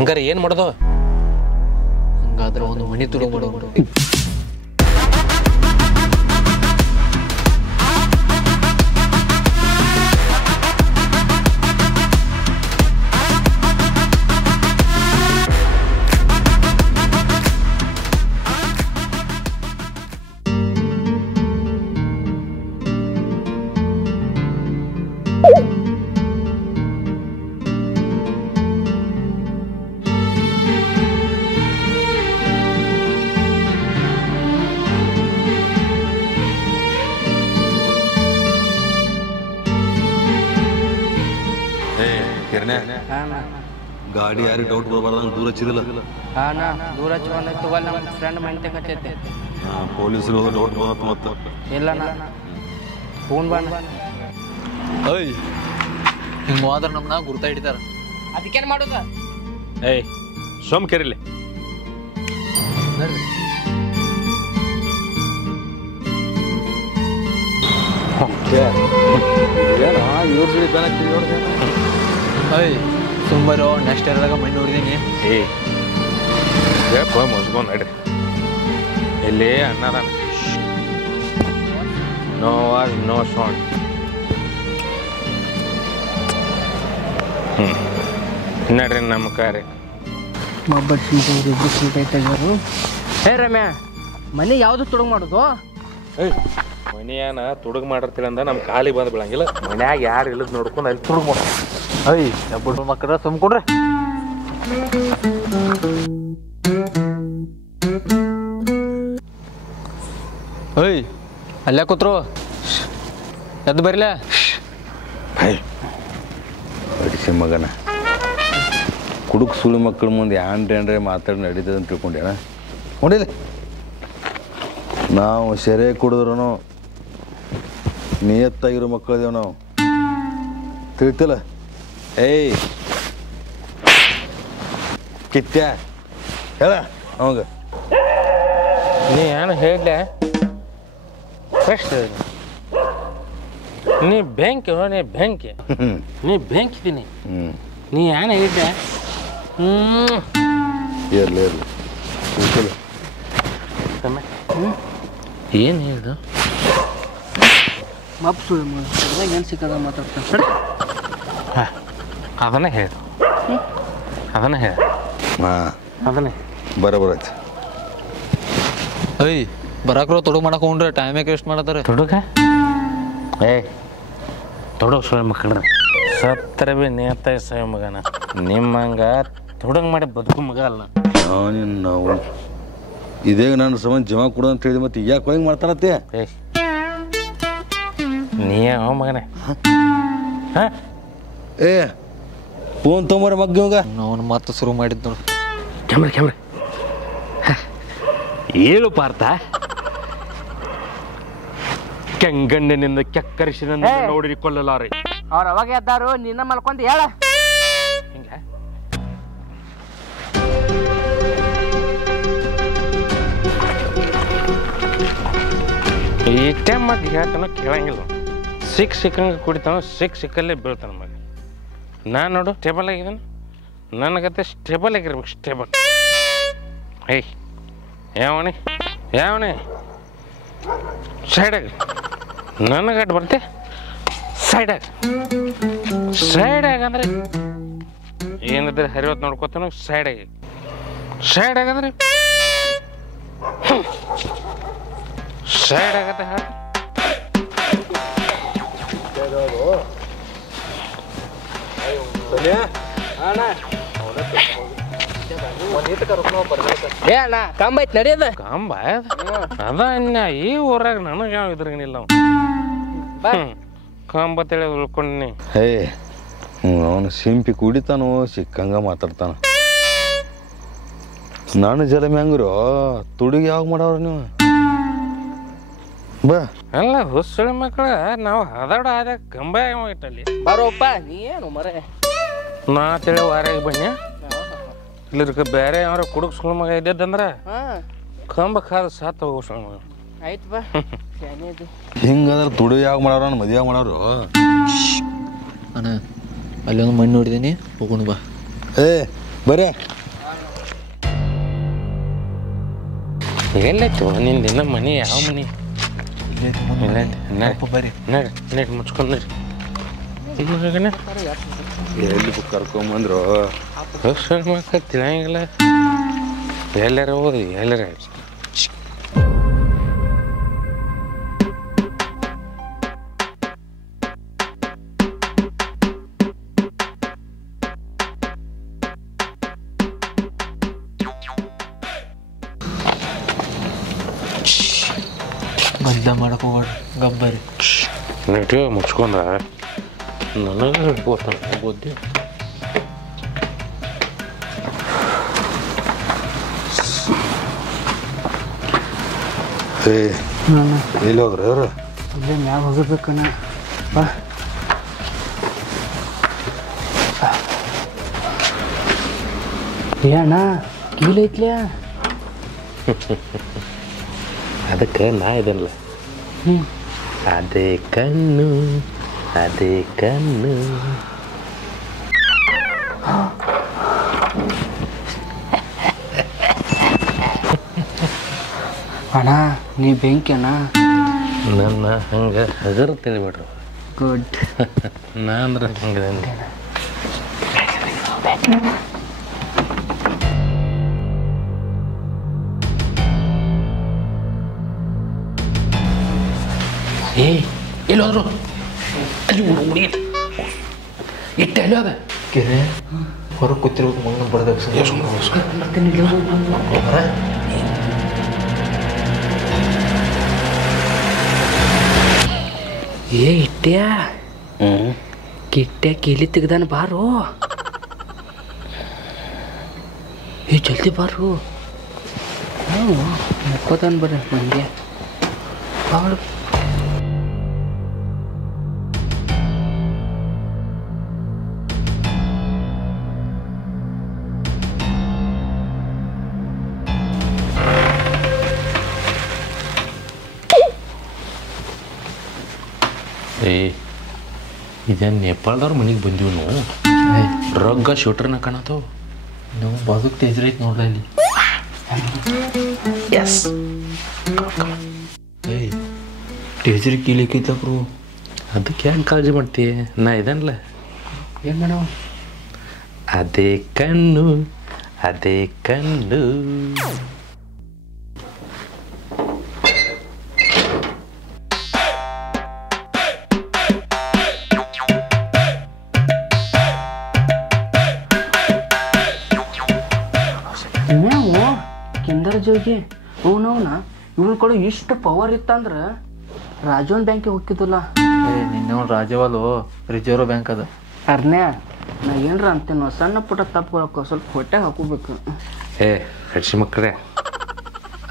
ಹಂಗಾರೆ ಏನು ಮಾಡೋದು? ಹಂಗಾದ್ರೆ ಒಂದು ಮನೆ ತುಡು ಮಾಡೋದು. ಗಾಡಿ ಯಾರಿಗೆ ಡೌಟ್ ಬರಬಾರ್ದಂಗೆ ದೂರ ಹಚ್ಚಿದಿಲ್ಲ? ದೂರ ಹಚ್ಕೊಂಡ್ ನಮ್ಮ ಫ್ರೆಂಡ್ ಮನೆ ಹಚ್ಚೈತೆ. ಪೊಲೀಸರು ಹೋದ್ರೆ ಡೌಟ್ ಬಂದತ್ತು ಮತ್ತೆ. ಇಲ್ಲ ಫೋನ್ ಬಣ್ಣ ಅಯ್ಯ ಹಿಂಗೆ ಹೋದ್ರೆ ನಮ್ಮನ್ನ ಗುರ್ತಾ ಹಿಡಿತಾರ. ಅದಕ್ಕೇನು ಮಾಡೋದ? ಏಯ್ ಸೋಮ್ ಕೆರಿಲಿ ಅಯ್ಯ ಸುಂಬರು ನೆಕ್ಸ್ಟ್ ಇರೋದಾಗ ಮಣ್ಣು ನೋಡಿದೀನಿ. ಏಯ್ ಯಾಕೆ ಮುಸ್ಕೊಂಡು ನಡ್ರಿ. ಇಲ್ಲಿ ಅನ್ನದಾನ ನೋ ವಾಸ್ ನೋ ಸೌಂಡ್. ನಡ್ರಿ ನಮ್ಮ ಕಾರ್ಯ. ಹೇ ರಮ್ಯಾ, ಮನೆ ಯಾವುದು ತುಡುಗ್ ಮಾಡೋದು? ಏಯ್ ಮನೆಯಾನ ತುಡುಗ್ ಮಾಡಿರ್ತೀರ ಅಂದ ನಮ್ಮ ಕಾಲಿಗೆ ಬಂದು ಬೀಳಂಗಿಲ್ಲ. ಮನ್ಯಾಗ ಯಾರು ಇಲ್ಲದ್ ನೋಡ್ಕೊಂಡು ಅಲ್ಲಿ ತುಡುಗ್ ಮಾಡ. ಅಯ್ಯ ಎಬ್ಬರು ಮಕ್ಕಳ ಸುಮ್ಕೊಂಡ್ರೆ. ಅಯ್ಯ ಅಲ್ಲೇ ಕೂತ್ರು ಎದ್ದು ಬರಿಲ್ಲ. ಅಡಿಸಿ ಮಗನ ಕುಡುಕ್ ಸುಳಿ ಮಕ್ಕಳ ಮುಂದೆ ಏನ್ರೆ ಮಾತಾಡಿ ನಡೀತದೆ ಅಂತ ತಿಳ್ಕೊಂಡೇನ? ನೋಡಿಲ್ಲ, ನಾವು ಸೆರೆ ಕುಡಿದ್ರು ನಿಯತ್ತಾಗಿರೋ ಮಕ್ಕಳಿದೇವು ನಾವು, ತಿಳ್ತಿಲ್ಲ? ಏಯ್ ಕಿತ್ಯ ಹೇಳ ಅವಾಗ ನೀ ಏನು ಹೇಳಲೆ? ಫಸ್ಟ್ ನೀ ಬ್ಯಾಂಕ್ ನೀ ಬ್ಯಾಂಕ್ ನೀ ಬ್ಯಾಂಕ್ ಇದ್ದೀನಿ. ನೀ ಏನು ಹೇಳಿದ್ದೆ? ಇರಲಿ ಇರಲಿ ತಿಳ್ತಿಲ್ಲ. ಏನು ಹೇಳ್ದು? ಮಪ್ ಸುಳ್ಳು ಏನು ಸಿಕ್ಕದ ಮಾತಾಡ್ತಾನೆ. ಅದನ್ನೇ ಹೇಳು, ಅದನ್ನೇ ಹೇಳ. ಅದನ್ನೇ ಬರಬರೈತಿ. ಅಯ್ಯ ಬರಾಕ್ರೋ ತುಡುಗ್ ಮಾಡಕ್ಕೆ ಹೋಗ್ರೆ ಟೈಮೇ ವೇಸ್ಟ್ ಮಾಡತ್ತಾರೆ. ತುಡುಗ ಏಯ್ ತುಡುಗ್ ಸುಳ್ಳು ಮಕ್ಕಳ್ರಿ ಸತ್ತರ ಭೀ ನೇತಾಯ ಸಾಯ ಮಗನ. ನಿಮ್ಮಂಗ ತುಡುಗ್ ಮಾಡಿ ಬದುಕು ಮಗ ಅಲ್ಲ ನಾವು. ಇದೇ ನಾನು ಸಂಬಂಧ ಜಮಾ ಕೊಡು ಅಂತ ಹೇಳಿದೆ, ಮತ್ತೆ ಯಾಕೆ ಹೋಗಿ ಮಾಡ್ತಾನತ್ತೆ? ಏಯ್ ನೀ ಯಾವ ಮಗನೇ? ಹಾಂ ಏ ಫೋನ್ ತೊಂಬರ ಮಗ್ಗ ಅವನು ಮತ್ತೆ ಶುರು ಮಾಡಿದ್ ನೋಡು. ಕ್ಯಾಮ್ರ ಏಳು ಪಾರ್ಥ ಕೆಂಗಣ್ಣಿನಿಂದ ಕೆಕ್ಕರಿಸಿದ ನೋಡಿ ಕೊಲ್ಲಲಾರೆ. ಅವ್ರು ಅವಾಗ ಎದ್ದಾರು, ನಿನ್ನ ಮಲ್ಕೊಂಡು ಹೇಳ. ಹಿಂಗ ಈ ಟೈಮ್ ಮಗ ಹೇಳ್ತಾನೋ ಕೇಳಂಗಿಲ್ಲ. ಸಿಕ್ಕಂಗೆ ಕುಡಿತಾನೋ ಸಿಕ್ಕಲ್ಲೇ ಬೀಳ್ತಾನ ಮಗ. ನಾನು ನೋಡು ಸ್ಟೇಬಲ್ ಆಗಿದ್ದಾನೆ, ನನಗತ್ತೆ ಸ್ಟೇಬಲ್ ಆಗಿರ್ಬೇಕು. ಸ್ಟೇಬಲ್ ಏಯ್ ಯಾವಣೆ ಸೈಡಾಗ ನನಗಟ್ಟು ಬರ್ತೆ. ಸೈಡಾಗ ಅಂದ್ರೆ ಏನಿದ್ರೆ ಹರಿವತ್ತು ನೋಡ್ಕೊತಾನ. ಸೈಡಾಗಂದ್ರೆ ಸೈಡ್ ಆಗತ್ತೆ. ಏ ಅಣ್ಣ ಕಂಬ ಐತಿ ನಡಿಯದ. ಕಂಬ ಅದ ಈ ಊರಾಗ ನನಗೆ ಯಾವ ಇದ್ರಂಗಿಲ್ಲ. ಕಂಬ ತಿಳಿ ಉಳ್ಕೊಂಡಿ. ಹೇ ಅವನು ಸಿಂಪಿ ಕುಡಿತಾನೋ ಸಿಕ್ಕಂಗ ಮಾತಾಡ್ತಾನ. ನಾನು ಜಲಮಿ ಹಂಗ್ರು ತುಡುಗಿ ಯಾವಾಗ ಮಾಡವ್ರ ನೀವು? ಬಾ ಅಲ್ಲ ಹುಸುಳಿ ಮಕ್ಕಳ ನಾವು ಹದಾಡ ಆದ ಕಂಬ ಇಟ್ಟಲ್ಲಿ ಬರೋಪ್ಪ. ನೀ ಏನು ಮರೆ ನಾ ತಿಳಿ ವಾರಾಗ ಬನ್ನಿ ಇಲ್ಲಿರ್ಕ ಬೇರೆ ಯಾರ ಕುಡುಕ್ ಸುಳ್ಳು ಮಗ ಇದ್ದದಂದ್ರ ಕಂಬ ಕಾದ ಸಾತ್ ಹೋಗೋ ಸುಳ್ಳು ಮಗ. ಆಯ್ತು ಬಾ. ಹಿಂಗಾದ್ರೆ ತುಡುಗಿ ಯಾವಾಗ ಮಾಡವ್ರ ಮದುವೆ ಯಾವಾಗ ಮಾಡವ್ರು? ಅಣ್ಣ ಅಲ್ಲಿ ಒಂದು ಮಣ್ಣು ನೋಡಿದೀನಿ, ಹೋಗೋಣ ಬಾ. ಏ ಬರೇ ಎಲ್ಲೈತು ನಿಂದ ಇನ್ನ ಮನೆ ಯಾವ ಮನೆ ಬರ್ರಿ ನಡಿ ಮುಚ್ಕೊಂಡು ಎಲ್ಲಿ ಕರ್ಕೊಂಬಂದ್ರು ಮಕ್ಕ ತಿಳಂಗಿಲ್ಲ ಎಲ್ಲಾರ ಹೋಗಿ ಎಲ್ಲಾರ ಗದ್ದ ಮಾಡಕ್ಕೆ ಹೋಗ್ರಿ ಗಬ್ಬರಿ ನಟಿ ಮುಚ್ಕೊಂಡ ನನಗೆ ಹಿಡ್ಕೋತಾನೆ ಗೊತ್ತಿ ಎಲ್ಲಿ ಹೋಗ್ರಿ ಅವರು ಇಲ್ಲೇ ಮ್ಯಾಗ ಹೋಗಿರ್ಬೇಕಣ್ಣ ಬಾ ಅಣ್ಣ ಕೀಲೈತ್ಲ್ಯಾ ಅದಕ್ಕೆ ನಾ ಇದಲ್ಲ ಅದೇ ಕಣ್ಣು ಅಣ್ಣ ನೀ ಬೆಂಕಿ ಅಣ್ಣ ನನ್ನ ಹಂಗೆ ಹಗರ್ ತಿಳಿಬಿಡ್ರು ಗುಡ್ ನಾ ಅಂದ್ರೆ ಹಂಗೆ ಅಂದೆ ಎಲ್ಲಿ ಹೋದ್ರು ಅಲ್ಲಿ ಹುಡುಗಿ ಇಟ್ಟೆ ಅಲ್ಲಿ ಅದ ಕೆರೆ ಹೊರಗೆ ಕೂತಿರ್ಬೇಕು ಮಂಗನ ಬರ್ಬೇಕು ಇಟ್ಟ್ಯಾ ಕಿಟ್ಟೆ ಕೀಲಿ ತೆಗ್ದಾನ ಬಾರು ಜಲ್ದಿ ಬಾರು ಮುಕ್ಕೋತಾನ ಬರ್ರಿ ಮಂಗೆ ಬಾಳು ಇದೇನು ನೇಪಾಳದವ್ರ ಮನೆಗೆ ಬಂದೀವಿ ನಾವು ರೊಗ್ಗ ಶೂಟ್ರನ್ನ ಕಾಣತ್ತವು ನಾವು ಬದುಕ್ ತೆಜ್ರೈತ್ ನೋಡ್ರಿ ಅಲ್ಲಿ ಎಸ್ ಟೇಜ್ರಿ ಕೀಲಿಕ್ಕೈತಕ್ರು ಅದಕ್ಕೆ ಹೆಂಗೆ ಕಾಳಜಿ ಮಾಡ್ತಿ ನಾ ಇದನ್ಲ ಏನು ಮಾಡೋ ಅದೇ ಕಣ್ಣು ನಾವು ಕಿಂದರ್ ಜೋಗಿ ಅವನವನ ಇವನ್ ಕೂಡ ಇಷ್ಟು ಪವರ್ ಇತ್ತಂದ್ರೆ ರಾಜೋನ್ ಬ್ಯಾಂಕಿಗೆ ಹೋಗಿದ್ದಿಲ್ಲ ನಿನ್ನೆ ರಾಜವಾಲು ರಿಸರ್ವ್ ಬ್ಯಾಂಕ್ ಅದ ಅರ್ನ್ಯಾ ನಾ ಏನ್ರ ಅಂತೇನೋ ಸಣ್ಣ ಪುಟ್ಟ ತಪ್ಪುಗಳಕ್ಕ ಸ್ವಲ್ಪ ಹೊಟ್ಟೆಗೆ ಹಾಕೋಬೇಕು ಹಡ್ಸಿ ಮಕ್ಕಳೇ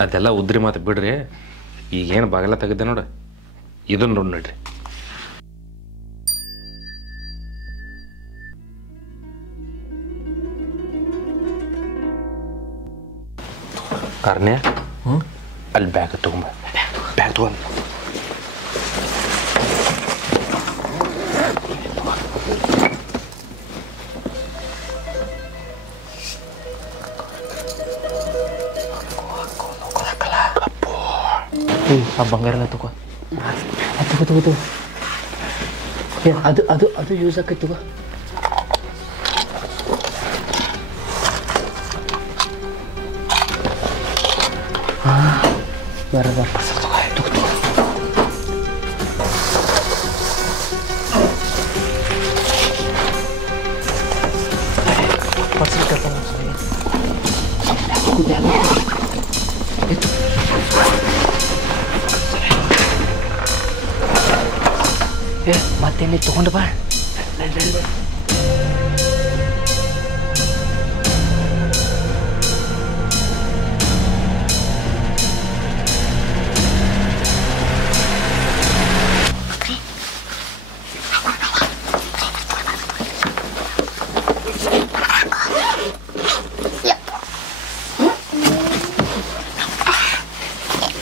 ಅದೆಲ್ಲ ಉದ್ರಿ ಮಾತು ಬಿಡ್ರಿ ಈಗೇನು ಬಾಗಲ ತೆಗೆದೆ ನೋಡ ಇದನ್ನ ನೋಡಿ ನಡ್ರಿ ಕಾರ್ನ್ಯ ಅಲ್ಲಿ ಬ್ಯಾಗ್ ತಗೊಂಬ ಬ್ಯಾಗ್ ತಗೊಂಡು ಆ ಬಂಗಾರ ಎಲ್ಲ ತಗೋ ತಗೋ ಅದು ಅದು ಅದು ಯೂಸ್ ಆಕೈತಿ ತಗೋ ಬರೋದ ಮತ್ತೇನಿ ತಗೊಂಡು ಬಾ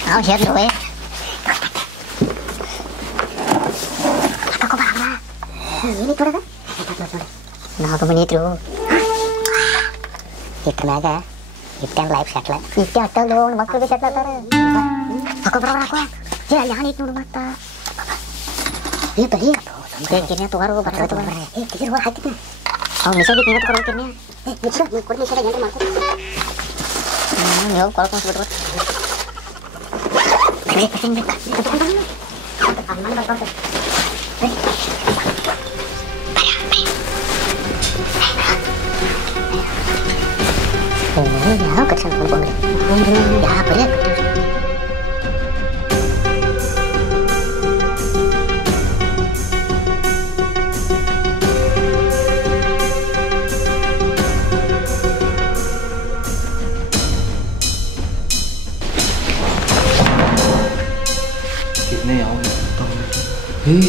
Áo chết rồi. Aku apa? Ini tuh ada. Nah, aku menitru. ಇಟ್ಟ ಮ್ಯಾಗ ಇಟ್ಟಂಗೆ ಲೈಫ್ ಸೆಟ್ಲ ಇಟ್ಟೆ ಅಟ್ಟಲ್ದು ಅವ್ನು ಮಕ್ಕಳು ಭೀ ಸೆಟ್ಲ್ ಆಗ್ತಾರೆ ಹಾಕೋ ಬರೋ ಹಾಕೋ ಏ ಅಲ್ಲಿ ಹಾನಿ ನೋಡು ಮತ್ತೆ ಏ ಬರೀ ಗಿರ್ನೆ ತಗೋರು ಬರ್ತಾರೆ ತಗೋಬರ್ರಿ ಏ ತೆಗಿರು ಹೊರ ಹಾಕಿದ್ನ ಅವ್ನು ಮಿಷನ್ ಬಿಟ್ಟು ನೀವು ತಗೊಳ್ತೀನಿ ಏ ಮಿಷ ನೀವು ಕೊಡಿ ಮಿಷನ್ ಏನಾರು ಮಾಡ್ಕೊ ನೀವು ಕೊಳ್ಕೊಂಡ್ಬಿಟ್ರು ಯಾವ ಕಟ್ಕೊಂಡು ಕೊಡ್ಕೊಂಡ್ರಿ ಯಾವ ಬರೀ ಕಟ್ಟಿ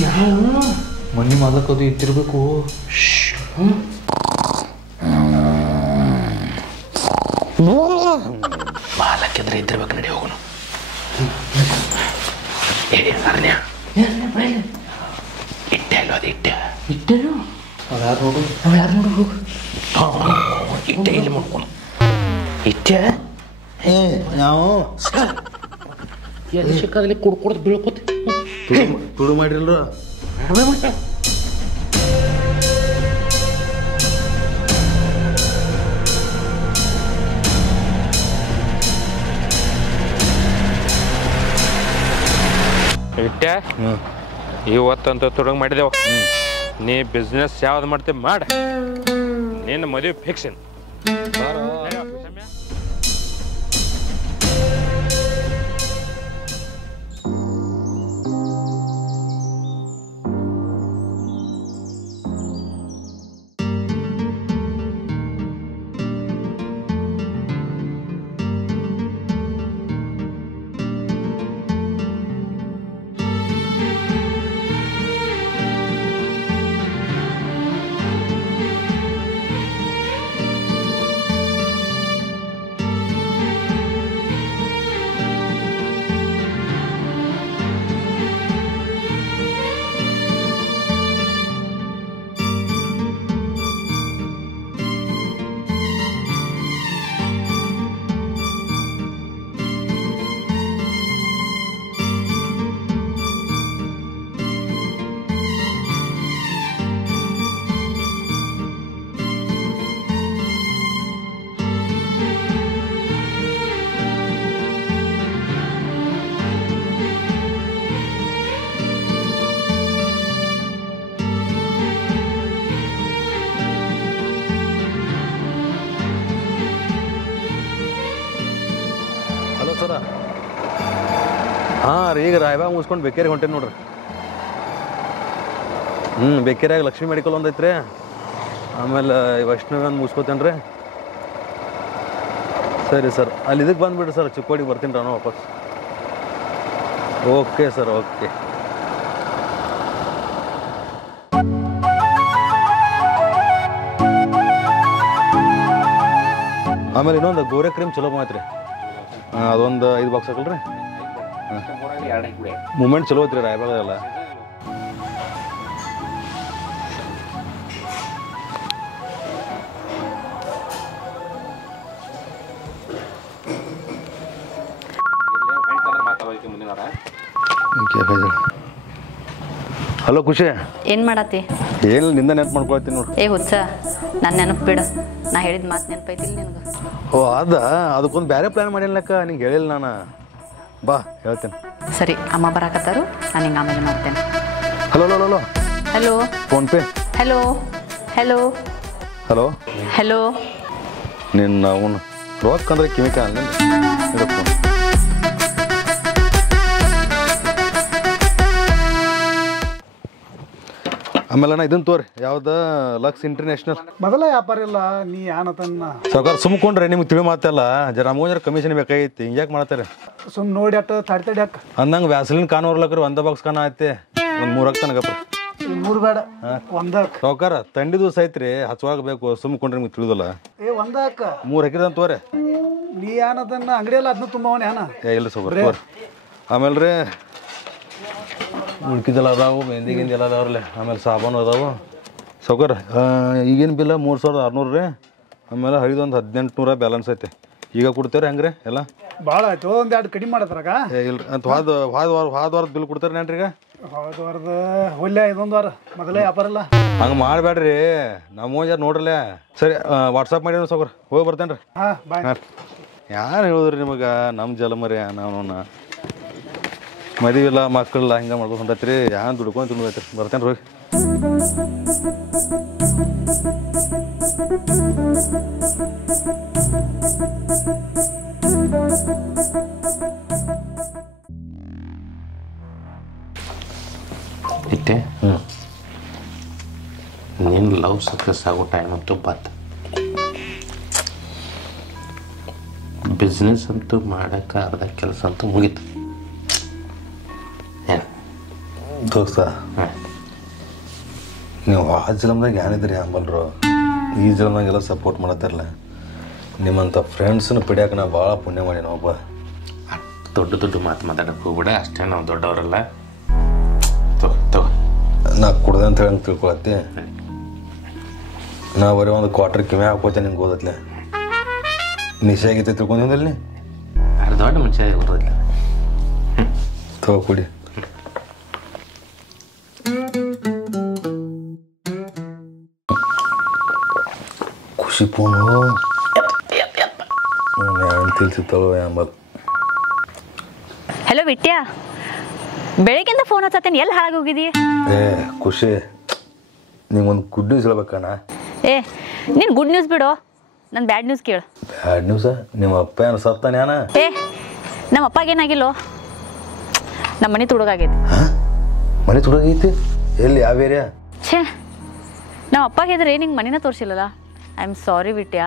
ಯಾವ ಮಣ್ಣಿ ಮಾಲಕದು ಇಟ್ಟಿರ್ಬೇಕು ಮಾಲಕ್ಕಿದ್ರೆ ಇದ್ದಿರ್ಬೇಕು ನಡಿ ಹೋಗೋಣ ಅರಣ್ಯ ಇಟ್ಟೆ ಅಲ್ವ ಅದು ಇಟ್ಟೆ ಇಟ್ಟೇನು ಅವ್ ಯಾರು ನೋಡು ಹೋಗು ಇಟ್ಟೆ ಇಲ್ಲಿ ಮಾಡ್ಕೊಂಡು ಇಟ್ಟೆ ನಾವು ಎಲ್ಲಿ ಸಿಕ್ಕಾಗಲಿ ಕುಡ್ಕೊಡ್ದು ಬೀಳ್ಕೋತಿ ತುಳು ಮಾಡಿರಲ್ರ ಇಟ್ಟೆ ಇವತ್ತಂತೂ ತುಡುಗ್ ಮಾಡಿದೆವು ನೀ ಬಿಸ್ನೆಸ್ ಯಾವ್ದು ಮಾಡ್ತೀವಿ ಮಾಡ ನಿನ್ನ ಮದುವೆ ಫಿಕ್ಸ್ ಸರ ಹಾಂ ರೀ ಈಗ ರಾಯಬಾಗ್ ಮುಗಿಸ್ಕೊಂಡು ಬೇಕೇರಿ ಹೊಂಟೇನಿ ನೋಡ್ರಿ ಬೇಕೇರಿಯಾಗ ಲಕ್ಷ್ಮೀ ಮೆಡಿಕಲ್ ಒಂದು ಐತ್ರಿ ಆಮೇಲೆ ವೈಷ್ಣವಿ ಒಂದು ಮುಗಿಸ್ಕೋತೇನೆ ರೀ ಸರಿ ಸರ್ ಅಲ್ಲಿ ಇದಕ್ಕೆ ಬಂದುಬಿಡ್ರಿ ಸರ್ ಚಿಕ್ಕೋಡಿಗೆ ಬರ್ತೀನಿ ನಾನು ವಾಪಸ್ ಓಕೆ ಸರ್ ಓಕೆ ಆಮೇಲೆ ಇನ್ನೊಂದು ಗೋರೆ ಕ್ರೀಮ್ ಚಲೋ ಮಾತ್ರಿ ಅದೊಂದು 5 ಬಾಕ್ಸ್ ಹಾಕಲ್ರಿ ಮೂಮೆಂಟ್ ಚಲೋ ಐತ್ರಿ ರಾಯಬಾಗಲ್ಲ ಹಲೋ ಖುಷಿ ಏನು ಮಾಡತ್ತಿ ಏನಿಲ್ಲ ನಿಂದ ನೆನ್ಪು ಮಾಡ್ಕೊಳ್ತೀನಿ ನೋಡ್ರಿ ಏ ಹುಚ್ಚ ನನ್ನ ನೆನಪು ಬಿಡು ನಾ ಹೇಳಿದ ಮಾತು ನೆನಪೈತಿಲ್ಲ ನಿನಗೆ ಓ ಅದಕ್ಕೊಂದು ಬೇರೆ ಪ್ಲ್ಯಾನ್ ಮಾಡಿಲ್ಲಕ್ಕ ನಿಂಗೆ ಹೇಳಿಲ್ಲ ನಾನು ಬಾ ಹೇಳ್ತೇನೆ ಸರಿ ಅಮ್ಮ ಬರಾಕತ್ತಾರು ನಾನು ಹಿಂಗೆ ಆಮೇಲೆ ಮಾಡ್ತೇನೆ hello hello hello hello PhonePe hello hello hello hello ನಿನ್ನ ಅವನು ರೊಕ್ಕ ಅಂದ್ರೆ ಕಿಮಿಕ ಅಲ್ಲ ಫೋನ್ ಆಮೇಲೆ ನಾ ಇದನ್ನ ತೋರಿ ಯಾವ್ದ ಲಕ್ಸ್ ಇಂಟರ್ನ್ಯಾಷನಲ್ ಮೊದಲ ವ್ಯಾಪಾರ ಇಲ್ಲ ನೀ ಏನತನ್ನ ಸಾವ್ಕಾರ ಸುಮ್ಕೊಂಡ್ರೆ ನಿಮ್ಗೆ ತಿಳಿ ಮಾತಲ್ಲ ಜರ ಮೂಜರ ಕಮಿಷನ್ ಬೇಕಾಗಿತ್ತು ಹಿಂಗ್ಯಾಕೆ ಮಾಡ್ತಾರೆ ಸುಮ್ ನೋಡಿ ಅಟ್ಟ ತಡಿ ಅಕ್ಕ ಅಂದಂಗೆ ವ್ಯಾಸಲಿನ್ ಕಾನ್ ಹೊರ್ಲಕ್ರಿ 1 ಬಾಕ್ಸ್ ಕಾನ ಐತೆ ಒಂದು 3 ಹಾಕ್ತಾನೆ ಗಪ್ಪ 3 ಬೇಡ ಒಂದಕ್ಕ ಸಾವ್ಕಾರ ತಂಡಿ ದಿವಸ ಐತ್ರಿ ಹಚ್ಚವಾಗಬೇಕು ಸುಮ್ಕೊಂಡ್ರೆ ನಿಮ್ಗೆ ತಿಳಿದಲ್ಲ ಏ ಒಂದಕ್ಕ 3 ಹಾಕಿದಂತ ತೋರಿ ನೀ ಏನದನ್ನ ಅಂಗಡಿಯಲ್ಲ ಅದನ್ನ ತುಂಬವನ ಏನ ಇಲ್ಲ ಸಾವ್ಕಾರ ತೋರಿ ಆಮೇಲೆ ರೀ ಉಳ್ಕಿದೆಲ್ಲ ಅದಾವು ಮೆಹಂದಿ ಗಿಂದಿ ಎಲ್ಲ ಅದಾವ್ರಲ್ಲ ಆಮೇಲೆ ಸಾಬಾನು ಅದಾವು ಸಾವ್ಕಾರ ಈಗಿನ ಬಿಲ್ಲ 3600 ರೀ ಆಮೇಲೆ ಐದೊಂದು 1800 ಬ್ಯಾಲೆನ್ಸ್ ಐತೆ. ಈಗ ಕೊಡ್ತೀರ ಹೆಂಗ್ರಿ ಎಲ್ಲ? ಭಾಳ ಆಯ್ತು, ಒಂದು ಎರಡು ಕಡಿಮೆ ಮಾಡದ್ರಾಗ. ಇಲ್ರಿ ಅಂತ ವಾರದ ಬಿಲ್ ಕೊಡ್ತಾರೆ ನೇನ್ರಿ ಈಗ? ಹೋದ ವಾರದ ಹೊಲ್ಲೆ ಇದೊಂದು ವಾರ ಮೊದಲೇ ವ್ಯಾಪಾರ ಇಲ್ಲ. ಹಂಗೆ ಮಾಡಬೇಡ್ರಿ, ನಮ್ಮ ಯಾರು ನೋಡ್ರಲ್ಲ. ಸರಿ ವಾಟ್ಸಪ್ ಮಾಡಿ ಸಾವ್ರ ಹೋಗಿ ಬರ್ತೇನೆ ರೀ. ಹಾಂ ಬಾಯ್. ಹಾಂ ಯಾರು ಹೇಳಿದ್ರಿ ನಿಮಗೆ ನಮ್ಮ ಜಲಮರಿ ನಾವು ಮದುವಿಲ್ಲ ಮಕ್ಕಳಿಲ್ಲ ಹಿಂಗೆ ಮಾಡ್ಕೊಂಡು ಹೊಂಟೈತ್ರಿ. ಯಾರು ದುಡ್ಕೊಂಡು ತಿನ್ಬೇಕೈತ್ರಿ. ಬರ್ತೇನೆ ರೀ ಹೋಗಿ. ಇಟ್ಟೆ ನಿನ್ನ ಲವ್ ಸಕ್ಸಸ್ ಆಗೋ ಟೈಮ್ ಅಂತೂ ಬಂತು. ಬಿಸ್ನೆಸ್ ಅಂತೂ ಮಾಡೋಕ್ಕೆ ಅರ್ಧ ಕೆಲಸ ಅಂತೂ ಮುಗೀತು. ಏನು ದೋಸ್ತ, ನೀವು ಆ ಜಲಮ್ದಾಗ ಏನಿದ್ರಿ ಅಂಬಲ್ರು, ಈ ಜಲಮ್ದಾಗೆಲ್ಲ ಸಪೋರ್ಟ್ ಮಾಡತ್ತಿರಲ್ಲ. ನಿಮ್ಮಂಥ ಫ್ರೆಂಡ್ಸನ್ನ ಪಡಿಯಾಕೆ ನಾ ಭಾಳ ಪುಣ್ಯ ಮಾಡೀನಿ ಒಬ್ಬ. ದೊಡ್ಡ ದೊಡ್ಡ ಮಾತು ಮಾತಾಡಕ್ಕೆ ಹೋಗ್ಬಿಡ, ಅಷ್ಟೇ ನಾವು ದೊಡ್ಡವರಲ್ಲ. ತಗೋ ನಾ ಕುಡ್ದೆ ಅಂತ ಹೇಳಿ ತಿಳ್ಕೊಳತ್ತಿ. ನಾ ಬರೀ ಒಂದು ಕ್ವಾರ್ಟರ್ ಕಿವಿ ಹಾಕೋತೆ ನಿಂಗೆ ಓದತ್ಲೆ. ನಿಶೆ ಆಗೈತೆ ತಿಳ್ಕೊಂಡಿದ್ದಲ್ಲಿ ದೊಡ್ಡ ಮುಂಚೆ ಬರೋದಿಲ್ಲ. ತಗೋ ಕುಡಿ. ಖುಷಿ ಫೋನು ತಿಳ್ಸಿತ್ತಳು ಎಂಬಲ್. ಹಲೋ ವಿಟ್ಯ, ಬೆಳಗ್ಗಿಂದ ಫೋನ್ ಹಚ್ಚತ್ತೇನೆ, ಎಲ್ಲಿ ಹಾಳಾಗಿ ಹೋಗಿದಿ? ಏ ಖುಷಿ, ನಿಂಗೊಂದು ಗುಡ್ ನ್ಯೂಸ್ ಹೇಳ್ಬೇಕಣ್ಣ. ಏ ನೀನು ಗುಡ್ ನ್ಯೂಸ್ ಬಿಡು, ನನ್ನ ಬ್ಯಾಡ್ ನ್ಯೂಸ್ ಕೇಳು. ಬ್ಯಾಡ್ ನ್ಯೂಸ? ನಿಮ್ಮ ಅಪ್ಪ ಏನು ಸತ್ತಾನೆ ಅಣ್ಣ? ಏ ನಮ್ಮ ಅಪ್ಪಗೇನಾಗಿಲ್ಲೋ, ನಮ್ಮ ಮನೆ ತುಡುಗಾಗೈತಿ. ಹಾಂ, ಮನೆ ತುಡುಗೈತಿ? ಎಲ್ಲಿ, ಯಾವ ಏರಿಯಾ? ಛೇ, ನಮ್ಮ ಅಪ್ಪಗಿದ್ರೆ ನಿಂಗೆ ಮನೇನ ತೋರಿಸಿಲ್ಲಲ್ಲ. I am sorry ವಿಟ್ಯ.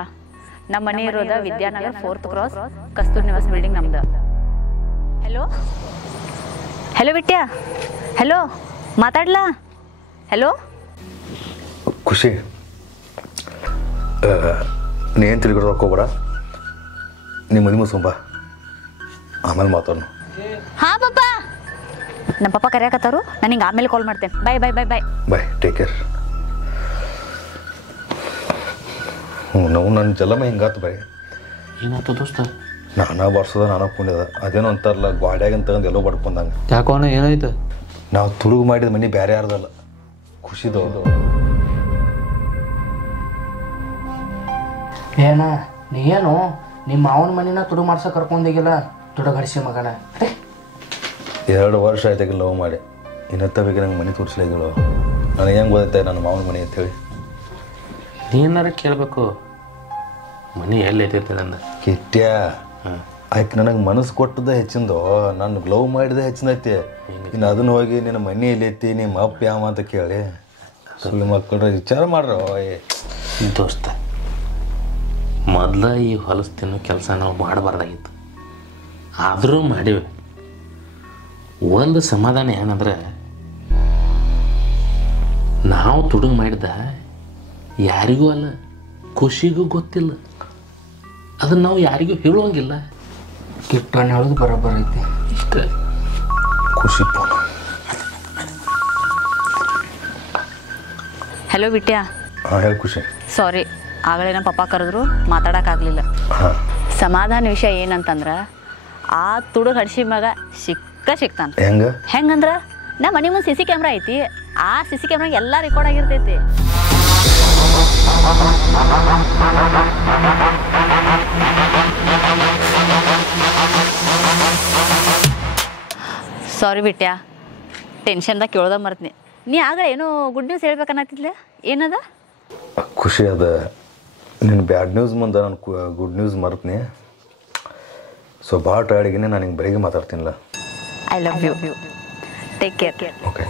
ನಮ್ಮ ಮನೆ ಇರೋದ Vidyanagar 4th cross Kastur Nivas building ನಮ್ದು. ಹಲೋ ಹಲೋ ವಿಟ್ಯ, ಹಲೋ ಮಾತಾಡ್ಲಾ? ಹಲೋ ಖುಷಿ, ನೀನು ತಿಳ್ಕೊಳಕ್ಕೆ ಹೋಗ್ಬೇಡ. ನಿಮ್ಮ ಮದುವೆ ಮುಗಿಸ್ಕೊಂಬ, ಆಮೇಲೆ ಮಾತಾಡೋಣ. ಹಾಂ ಪಪ್ಪ, ನಮ್ಮ ಪಪ್ಪ ಕರೆಯಕತ್ತಾರು, ನಾನು ಹಿಂಗೆ ಆಮೇಲೆ ಕಾಲ್ ಮಾಡ್ತೇನೆ. ಬಾಯ್ ಬಾಯ್ ಬಾಯ್ ಬಾಯ್ ಬಾಯ್, ಟೇಕ್ ಕೇರ್. ನಾವು ನನ್ನ ಜಲಮ ಹಿಂಗಾತು ಬಾಯ್. ಏನಾಯ್ತು ದೋಸ್ತ? ನಾನಾ ಬರ್ಸದ ನಾನಾ ಪುಣ್ಯದ ಅದೇನೋ ಅಂತಾರಲ್ಲ, ಗಾಡ್ಯಾಗಿನ ತಗೊಂಡು ಎಲ್ಲೋ ಬಡ್ಕೊಂಡಂಗೆ. ಯಾಕೋ ಅಣ್ಣ ಏನಾಯ್ತು? ನಾವು ತುಡುಗು ಮಾಡಿದ ಮನೆ ಬೇರೆ ಯಾರ್ದಲ್ಲ, ಖುಷಿದು. ಏನ ನೀನು ನಿಮ್ಮ ಮಾವನ ಮನಿನ ತುಡು ಮಾಡ್ಸಕ್ಕೆ ಕರ್ಕೊಂಡೋಗಿಲ್ಲ, ತುಡುಗ ಹಡಿಸಿ ಮಗನ. 2 ವರ್ಷ ಆಯ್ತಾಗ ಲವ್ ಮಾಡಿ, ಇನ್ನತ್ತ ಬೇಕು ನಂಗೆ ಮನೆ ತೋರಿಸ್ಲಾಗಿಲ್ಲ. ನನಗೆ ಹೆಂಗೆ ಗೊತ್ತೈತೆ ನನ್ನ ಮಾವನ ಮನೆ ಅಂತೇಳಿ? ನೀನಾರ ಕೇಳಬೇಕು, ಮನೆ ಎಲ್ಲಿ ಐತೈತೆ ಅಂದ. ಕಿಟ್ಟ್ಯ, ಆಯ್ಕೆ ನನಗೆ ಮನಸ್ಸು ಕೊಟ್ಟದ ಹೆಚ್ಚಿಂದು, ನಾನು ಲವ್ ಮಾಡಿದ ಹೆಚ್ಚಿನೈತಿ. ಇನ್ನು ಅದನ್ನ ಹೋಗಿ ನಿನ್ನ ಮನೆ ಎಲ್ಲೈತಿ, ನಿಮ್ಮ ಅಪ್ಪ ಯಾವ ಅಂತ ಕೇಳಿ ಸುಳ್ಳು ಮಕ್ಕಳ್ರ ವಿಚಾರ ಮಾಡ್ರ. ದೋಸ್ತ, ಮೊದಲ ಈ ಹೊಲಸು ತಿನ್ನೋ ಕೆಲಸ ನಾವು ಮಾಡಬಾರ್ದಾಗಿತ್ತು, ಆದರೂ ಮಾಡಿವೆ. ಒಂದು ಸಮಾಧಾನ ಏನಂದ್ರೆ, ನಾವು ತುಡುಗು ಮಾಡಿದ ಯಾರಿಗೂ ಅಲ್ಲ, ಖುಷಿಗೂ ಗೊತ್ತಿಲ್ಲ. ಅದನ್ನು ನಾವು ಯಾರಿಗೂ ಹೇಳುವಂಗಿಲ್ಲ. ಕಿಟ್ಟನ್ ಹೇಳೋದು ಬರೋಬ್ಬರ ಐತಿ. ಇಷ್ಟೇ. ಖುಷಿ ಫೋನ್. ಹಲೋ ವಿಟ್ಯ. ಹಾಂ ಹೇಳಿ ಖುಷಿ. ಸಾರಿ, ಆಗಲೇ ನಮ್ಮ ಪಪ್ಪ ಕರೆದ್ರು, ಮಾತಾಡೋಕ್ಕಾಗಲಿಲ್ಲ. ಹಾಂ, ಸಮಾಧಾನ ವಿಷಯ ಏನಂತಂದ್ರೆ, ಆ ತುಡುಗ ಹಡ್ಸಿ ಮಗ ಸಿಗ್ತಾನೆ. ಹೆಂಗಂದ್ರೆ ನಮ್ಮ ಮನೆ ಮುಂದೆ CC ಕ್ಯಾಮ್ರಾ ಐತಿ, ಆ CC ಕ್ಯಾಮ್ರಾಗ ಎಲ್ಲ ರೆಕಾರ್ಡ್ ಆಗಿರ್ತೈತಿ. ಸಾರಿ ಬಿಟ್ಯ, ಟೆನ್ಷನ್ದಾಗ ಕೇಳ್ದ ಮರ್ತೀನಿ. ನೀ ಆಗ ಏನೋ ಗುಡ್ ನ್ಯೂಸ್ ಹೇಳ್ಬೇಕನ್ನತ್ತಿದ್ಲೆ, ಏನದ? ಖುಷಿ ಅದ. ನಿನ್ನ ಬ್ಯಾಡ್ ನ್ಯೂಸ್ ಮುಂದೆ ನಾನು ಗುಡ್ ನ್ಯೂಸ್ ಮರ್ತೀನಿ. ಸೊ ಭಾಳ ಟೈರ್ಡಿಗೆ ನಾನು ಹಿಂಗೆ ಬೆಳಿಗ್ಗೆ ಮಾತಾಡ್ತೀನಿಲ್ಲ. I love you, take care. Okay.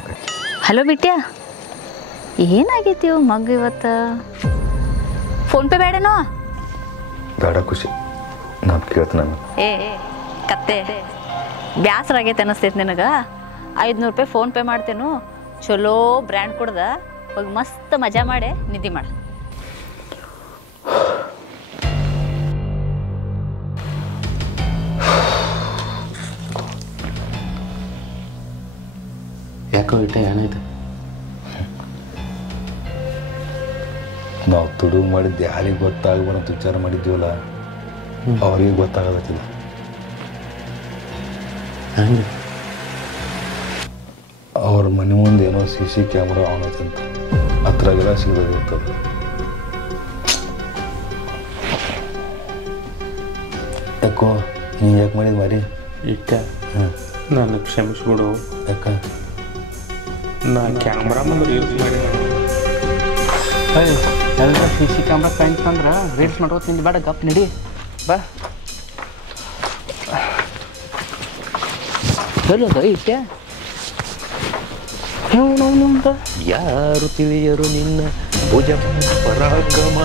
Hello Bitya, ಏನಾಗೈತಿ ಮಗ ಇವತ್ತು? ಫೋನ್ಪೇ ಬೇಡನೋ? ಬೇಡ ಖುಷಿ, ನಾನು ಕೇಳ್ತೀನಿ. ನಾನು ಕತ್ತೆ ಬ್ಯಾಸರ ಆಗೈತೆ ಅನ್ನಿಸ್ತೈತೆ ನಿನಗೆ. 500 ರೂಪಾಯಿ ಫೋನ್ಪೇ ಮಾಡ್ತೇನು, ಚಲೋ ಬ್ರ್ಯಾಂಡ್ ಕೊಡ್ದ ಹೋಗಿ ಮಸ್ತ್ ಮಜಾ ಮಾಡಿ ನಿದ್ದೆ ಮಾಡ. ಯಾಕೋ ಇಟ್ಟ ಏನಾಯ್ತು? ನಾವು ತುಡುಗು ಮಾಡಿದ್ದು ಯಾರಿಗೆ ಗೊತ್ತಾಗಬಾರಂತ ವಿಚಾರ ಮಾಡಿದ್ದೀವಲ್ಲ ಅವ್ರಿಗೆ ಗೊತ್ತಾಗತ್ತಿಲ್ಲ. ಅವ್ರ ಮನೆ ಮುಂದೆ ಏನೋ CC ಕ್ಯಾಮ್ರಾ ಆನ್ ಐತಂತ, ಹತ್ರಾಗೆಲ್ಲ ಸಿಗೋದಿರ್ತದೆ. ಯಾಕೋ ನೀ ಯಾಕೆ ಮಾಡಿದ್ ಮಾರಿ? ಇಟ್ಟ ನಾನು ಕ್ಷಮಿಸ್ಬಿಡು. ಯಾಕ ನಾ ಕ್ಯಾಮ್ರಾ ಮುಂದೆ ರೀಲ್ಸ್ ಮಾಡಿ ಎಲ್ಲರ CC ಕ್ಯಾಮ್ರಾ ಕಾಯ್ತಂದ್ರೆ ರೀಲ್ಸ್ ಮಾಡ್ಕೋತ ನಿಂದು ಬೇಡ, ಗಪ್ ನಡಿ ಬಾ. ಹೇಳೋದ ಇಟ್ಟೆ ಯಾರು ತಿಳಿಯರು ನಿನ್ನ ಭುಜ ಪರಾಕ್ರಮ